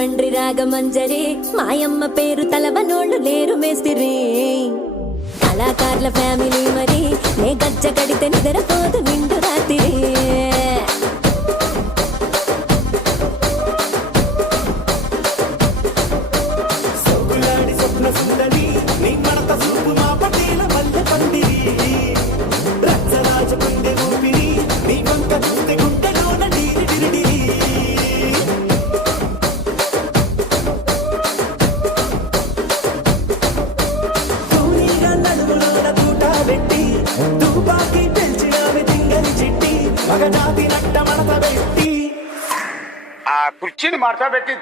రాజమండ్రి రాగమంజరి మాయమ్మ పేరు తలవనోళ్ళు లేరు మేస్తిరి కళాకారుల ఫ్యామిలీ మరి నే గజ్జ కడితే నిద్రపోదు నిండు రాత్రి కుర్చీని మార్చబెట్టి